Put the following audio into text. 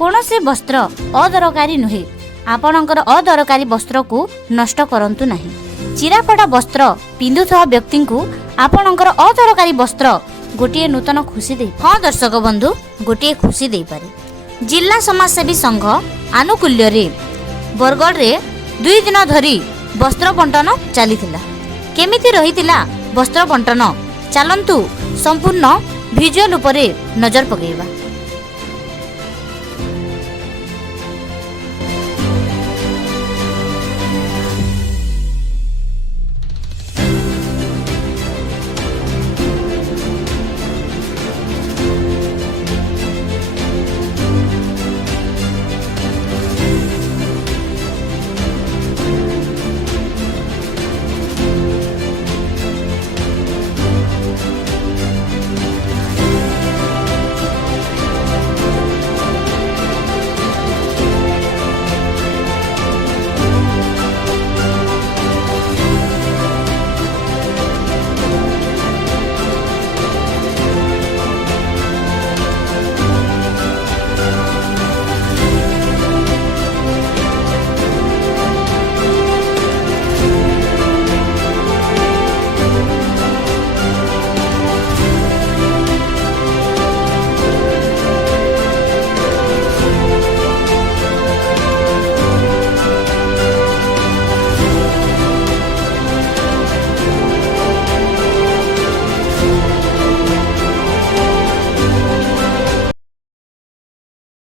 कौनसी वस्त्र अदरकारी नुहे आपणकर अदरकारी वस्त्र को नष्ट करंतु नहीं। चिराफटा वस्त्र पिंधुथवा व्यक्ति को आपणकर अदरकारी वस्त्र गोटे नूतन खुशी दे। हाँ दर्शक बंधु गोटे खुशी दे पारे। जिला समाजसेवी संघ आनुकूल्य रे बरगड़ रे 2 दिन धरी वस्त्र बंटन चलीथिला। केमिति रहितिला वस्त्र बंटन चलंतु संपूर्ण भिजुअल उपरे नजर पकेइबा।